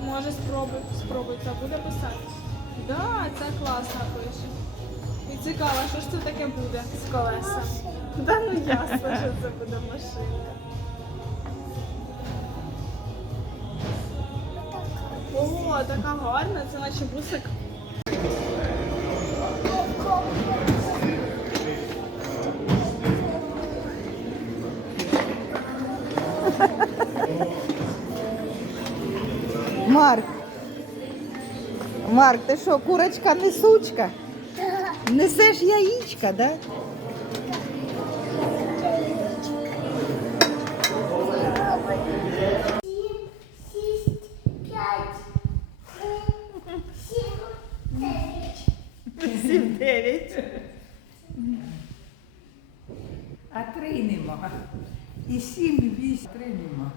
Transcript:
Може спробуй, спробуй, це буде писати. Да, це класно пише. І цікаво, що ж це таке буде з колеса. Да ну ясно, що це буде машинка. О, така гарна, це наче бусик. Марк. Марк, ти що, курочка несучка? Несеш яєчка, да? Сім дев'ять. А три нема. І сім, і вісім, три нема.